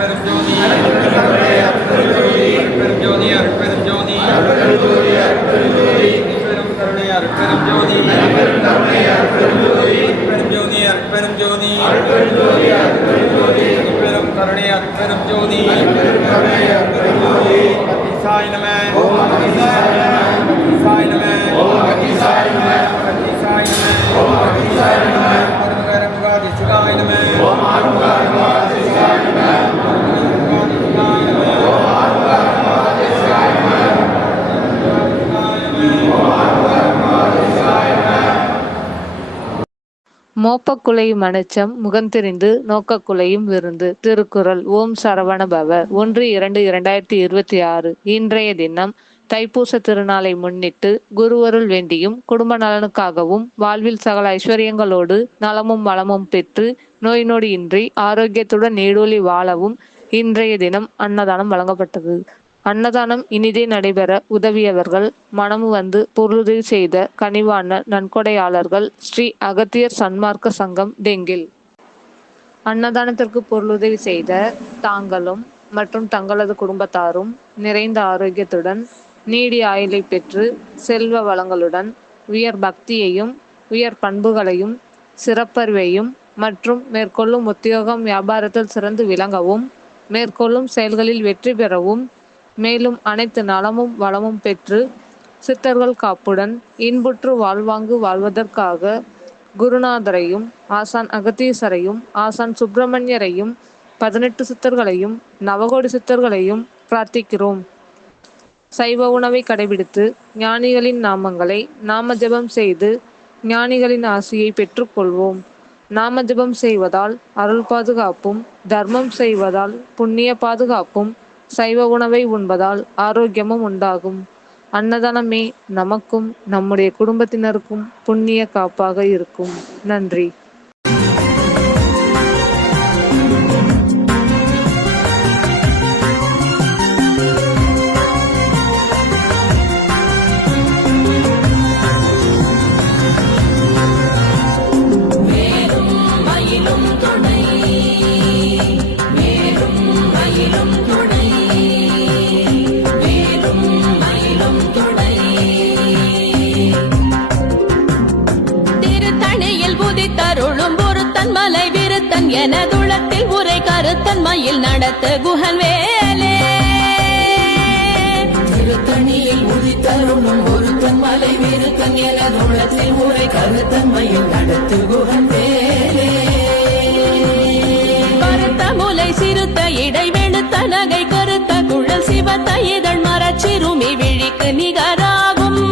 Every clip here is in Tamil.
அருட்பெரும் ஜோதி அருட்பெரும் ஜோதி அருட்பெரும் ஜோதி பெரும் கருணை அருட்பெரும் ஜோதி அருட்பெரும் ஜோதி அருட்பெரும் ஜோதி பெரும் கருணை அருட்பெரும் ஜோதி சாய் நம சாய் நம சாய் நம முகாதி சிவாய நம மோப்பக்குலையும் அனச்சம் முகந்தெரிந்து நோக்கக்குலையும் விருந்து. திருக்குறள். ஓம் சரவண பவ. 1-2-2026. இன்றைய தினம் தைப்பூச திருநாளை முன்னிட்டு குருவருள் வேண்டியும் குடும்ப நலனுக்காகவும் வாழ்வில் சகல ஐஸ்வர்யங்களோடு நலமும் வளமும் பெற்று நோய் நொடி இன்றி ஆரோக்கியத்துடன் நீடூழி வாழவும் இன்றைய தினம் அன்னதானம் வழங்கப்பட்டது. அன்னதானம் இனிதே நடைபெற உதவியவர்கள், மனமு வந்து பொருளுதவி செய்த கனிவான நன்கொடையாளர்கள் ஸ்ரீ அகத்தியர் சன்மார்க்க சங்கம் டெங்கில். அன்னதானத்திற்கு பொருளுதவி செய்த தாங்களும் மற்றும் தங்களது குடும்பத்தாரும் நிறைந்த ஆரோக்கியத்துடன் நீடிய ஆயுளை பெற்று செல்வ வளங்களுடன் உயர் பக்தியையும் உயர் பண்புகளையும் சிறப்பறிவையும் மற்றும் மேற்கொள்ளும் உத்தியோகம் வியாபாரத்தில் சிறந்து விளங்கவும் மேற்கொள்ளும் செயல்களில் வெற்றி பெறவும் மேலும் அனைத்து நலமும் வளமும் பெற்று சித்தர்கள் காப்புடன் இன்புற்று வாழ்வாங்கு வாழ்வதற்காக குருநாதரையும் ஆசான் அகத்தீசரையும் ஆசான் சுப்பிரமணியரையும் 18 சித்தர்களையும் நவகோடி சித்தர்களையும் பிரார்த்திக்கிறோம். சைவ உணவை கடைபிடித்து ஞானிகளின் நாமங்களை நாம ஜெபம் செய்து ஞானிகளின் ஆசியை பெற்றுக்கொள்வோம். நாம ஜெபம் செய்வதால் அருள் பாதுகாப்பும், தர்மம் செய்வதால் புண்ணிய பாதுகாப்பும், சைவ உணவை உண்பதால் ஆரோக்கியமும் உண்டாகும். அன்னதானமே நமக்கும் நம்முடைய குடும்பத்தினருக்கும் புண்ணிய காப்பாக இருக்கும். நன்றி. எனதுளத்தில் உரை கருத்தன் மயில் நடத்த குஹன் வேலே. திருத்தணியில் உதித்தருளும் ஒருத்தன் மலை விருத்தன் எனதுளத்தில் உரை கருத்தன் மயில் நடத்து குஹன் வேலே. கருத்த முலை சிறுத்த இடை வெளுத்த நகை கருத்த குழல் சிவத்த இதழ் மரச்சிறுமி விழிக்கு நிகராகும்.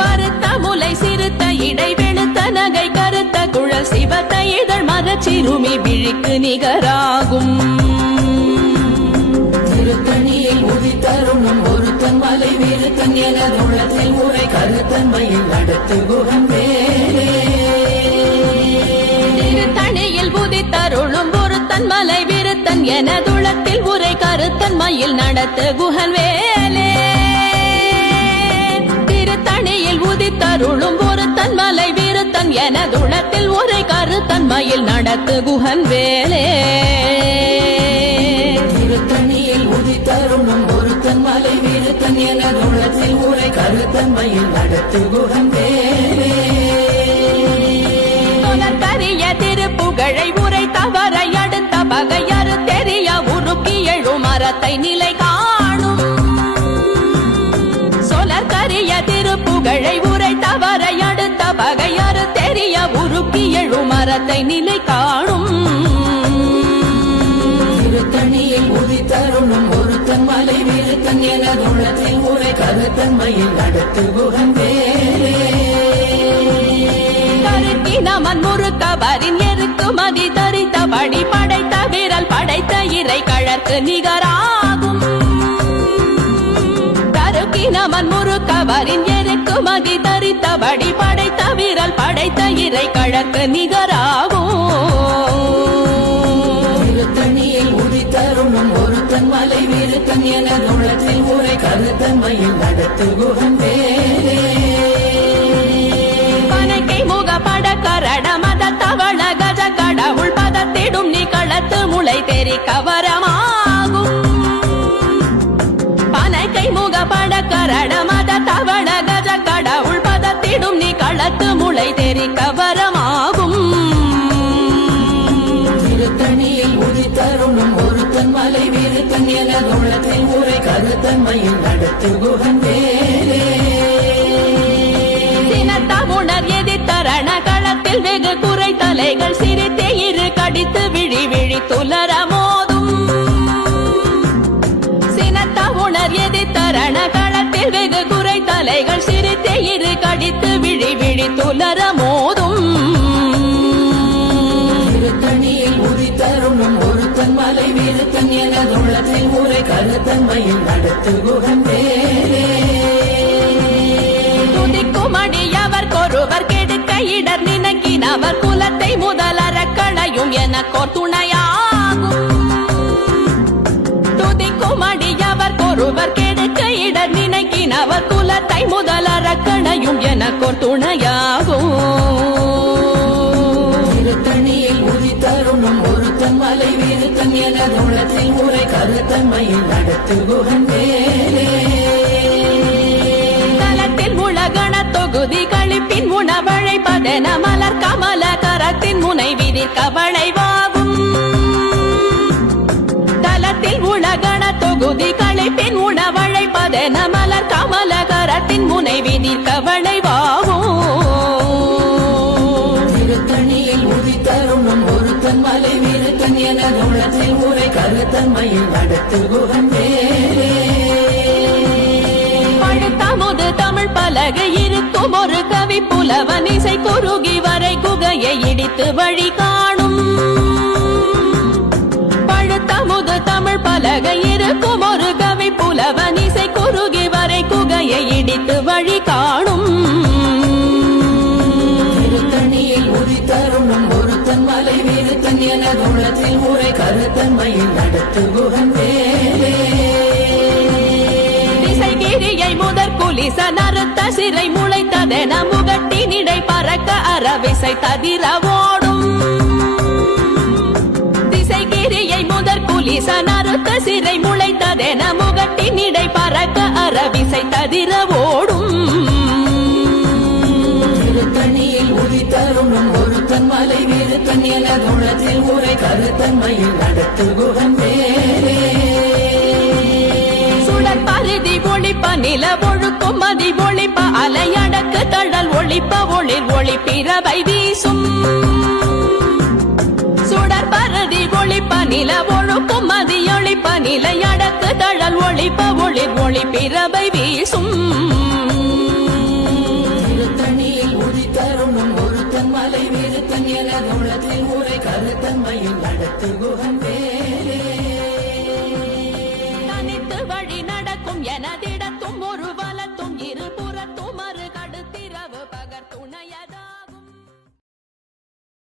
பருத்த முலை சிறுத்த இடை வெளுத்த நகை கருத்த குழல் சிவத்த இதழ் மரச்சிறுமி விழிக்கு நிகராகும். திருத்தணியில் உதித்தருளும் ஒருத்தன் மலை விருத்தன் எனதுளத்தில் உரை கருத்தன் மயில் நடத்து குஹன் வேலே. திருத்தணியில் உதித்தருளும் ஒருத்தன் மலை விருத்தன் எனதுளத்தில் உரை கருத்தன் மயில் நடத்து குஹன் வேலே. திருத்தணியில் உதித்தருளும் ஒருத்தன் மலை விருத்தன் எனதுளத்தில் உரை கருத்தன் மயில் நடத்து குஹன் வேலே. திருத்தணியில் உதித்தருளும் ஒருத்தன் மலை விருத்தன் எனதுளத்தில் உரை கருத்தன் மயில் நடத்து குஹன் வேலே. கரிய திருப்புகழை உரை தவறை அடுத்த பகையறு தெரிய உருக்கி எழும் மரத்தை நிலை காணும். சொலற்கரிய திருப்புகழை உரை தவறை அடுத்த பகையறு தெரிய உருக்கி எழும் மரத்தை நிலை காணும். திருத்தணியில் உதித்தருளும் ஒருத்தன் மலை விருத்தன் எனதுளத்தில் உரை கருத்தன் மயில் நடத்து குஹன் வேலே. நமன் முறுக்கவரின் எருக்குமதி தரித்தபடி படைத்த விரல் படைத்த இறை கழற்கு நிகராகும். தருக்கினமன் முறுக்கவரின் எருக்குமதி தரித்தபடி படைத்த விரல் படைத்த இறை கழற்கு நிகராகும். திருத்தணியில் உதித்தருளும் ஒருத்தன் மலை விருத்தன் எனதுளத்தில் உரை கருத்தன் மயில் நடத்து குஹன் வேலே. கணக்கை முக முகப்பட கரட மத தவள கஜ கடவுள் பதத்திடும் நீ களத்து முளை தெரி கவரமாகும் பனைக்கை முகப்பட கரட மத தவள கஜ கடவுள் பதத்திடும் நீ களத்து முளை தெரி கவரமாகும் திருத்தணியில் உதித்தருணும் ஒருத்தன் மலை வீருத்தன் என உள்ளத்தில் ஊரை கருத்தன்மையில் நடத்து குகன் வேலே தினத்தமுணர் எதிர்த்தரண களத்தில் வெகு குறை தலைகள் சிரித்தே இரு கடித்து விழி விழி துலர மோதும் சினத்தமுணர் எதிர்த்தரண களத்தில் வெகு குறை தலைகள் சிரித்தே இரு கடித்து விழி விழி துலர மோதும் திருத்தணியில் உதித்தருணும் ஒருத்தன் மலை வீருத்தன் என உள்ளத்தில் ஊரை கருத்தன்மையில் நடத்து குகன் வேலே துதிக்குமடியவர் கொருவர் கெடுக்க இடர் நினைக்கினவர் குலத்தை முதலற களையும் எனக்கோர் துணையாகும் துதிக்குமடியவர் கொருவர் கெடுக்க இடர் நினைக்கினவர் குலத்தை முதலற களையும் எனக்கோர் துணையாகும் திருத்தணியில் உதித்தருணும் ஒருத்தன் மலை வீருத்தன் என உள்ளத்தில் ஊரை கருத்தன்மையில் நடத்து குகன் வேலே தலத்தில் உலகண தொகுதி கழிப்பின் உணவழை பதன மலர் கமல கரத்தின் முனை விதிர் கவளைவாகும் தலத்தில் உலகண தொகுதி கழிப்பின் உணவழை பதன மலர் கமல கரத்தின் முனை விதிர் கவளைவாகும் திருத்தணியில் உதித்தருணும் ஒருத்தன் மலை வீருத்தன் என உள்ளத்தில் ஊரை கருத்தன்மையில் நடத்து குகன் வேலே பழுத்தமுது தமிழ் பலகை இருக்கும் ஒரு கவி புலவன் இசை குறுகி வரை குகையை இடித்து வழி காணும் பழுத்தமுது தமிழ் பலகை இருக்கும் ஒரு கவி புலவன் இசை குறுகி வரை குகையை இடித்து வழி காணும் திருத்தணியில் உதித்தருணும் ஒருத்தன் மலை வீருத்தன் என உள்ளத்தில் ஊரை கருத்தன்மையில் நடத்து குகன் வேலே திசைகிரியை முதற் குலிச நறுத்த சிறை முளைத்ததென முகட்டினிடை பறக்க அறவிசை ததிர ஓடும் திசைகிரியை முதற் குலிச நறுத்த சிறை முளைத்ததென முகட்டினிடை பறக்க அறவிசை ததிர ஓடும் திருத்தணியில் உதித்தருணும் ஒருத்தன் மலை வீருத்தன் என உள்ளத்தில் ஊரை கருத்தன்மையில் நடத்து குகன் வேலே சுடர் பருதி ஒளிப்ப நில ஒழுக்கும் மதி ஒளிப்ப அலையடக்கு தழல் ஒளிப்ப ஒளிர் ஒளி பிறவை வீசும் சுடர் பருதி ஒளிப்ப நில ஒழுக்கும் மதி ஒளிப்ப நிலையடக்கு தழல் ஒளிப்ப ஒளிர் ஒளி பிறவை வீசும் திருத்தணியில் உதித்தருணும் ஒருத்தன் மலை வீருத்தன் என உள்ளத்தில் ஊரை கருத்தன்மையில் நடத்து குகன் வேலே